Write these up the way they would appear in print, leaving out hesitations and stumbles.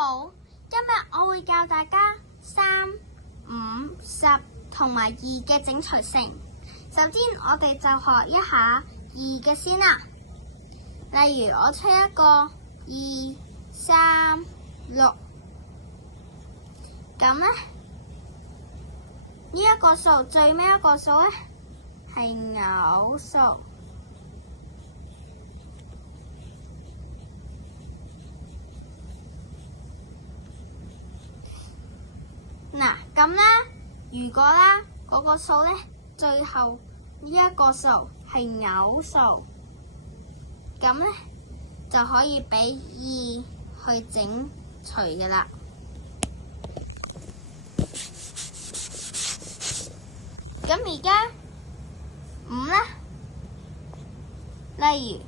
好，今日我會教大家3、5、10同埋2嘅整除性。首先我哋就學一下2嘅先啦。例如我出一個2、3、6，咁呢，呢一個數最尾一個數呢係偶數。嗱，咁咧，如果啦嗰個數咧，最後呢一個數係偶數，咁咧就可以俾2去整除嘅啦。咁而家5咧，例如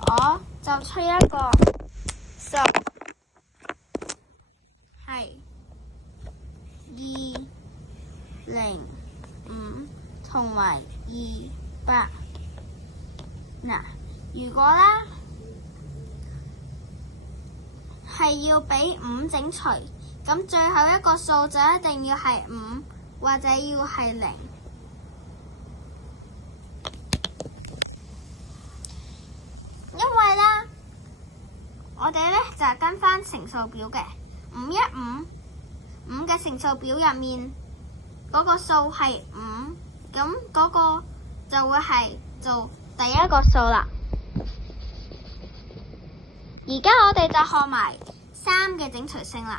我就出一個數係2、0、5同埋2、8。嗱，如果啦係要俾5整除，咁最後一個數就一定要係5或者要係0。因為啦，我哋咧就係跟翻乘數表嘅5嘅乘數表入面嗰個數係5，咁嗰個就會係做第一個數啦。而家我哋就學埋3嘅整除性啦。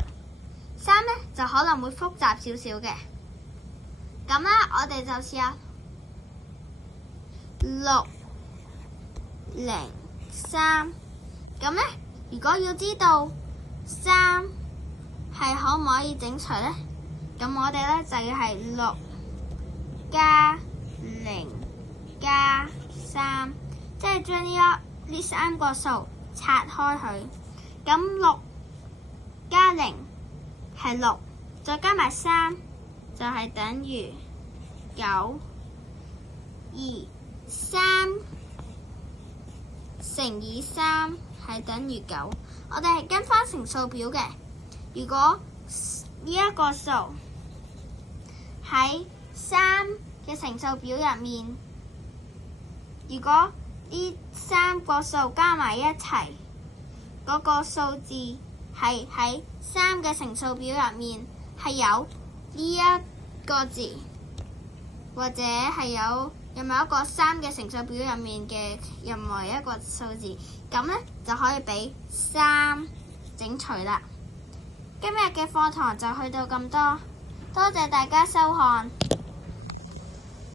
3咧就可能會複雜少少嘅，咁啦，我哋就試下6、0、3。咁咧，如果要知道3係可唔可以整除呢？咁我哋咧就要係6加0加3，即係將呢3個數拆開佢。咁6加0係6，再加埋3就係等於9。3乘以3係等於9。我哋係跟翻乘數表嘅。如果呢一個數喺3嘅乘數表入面，如果呢3個數加埋一齊，嗰個數字係喺3嘅乘數表入面係有呢一個字，或者係有任何一個3嘅乘數表入面嘅任何一個數字，咁呢就可以俾3整除啦。今日嘅課堂就去到咁多，多謝大家收看。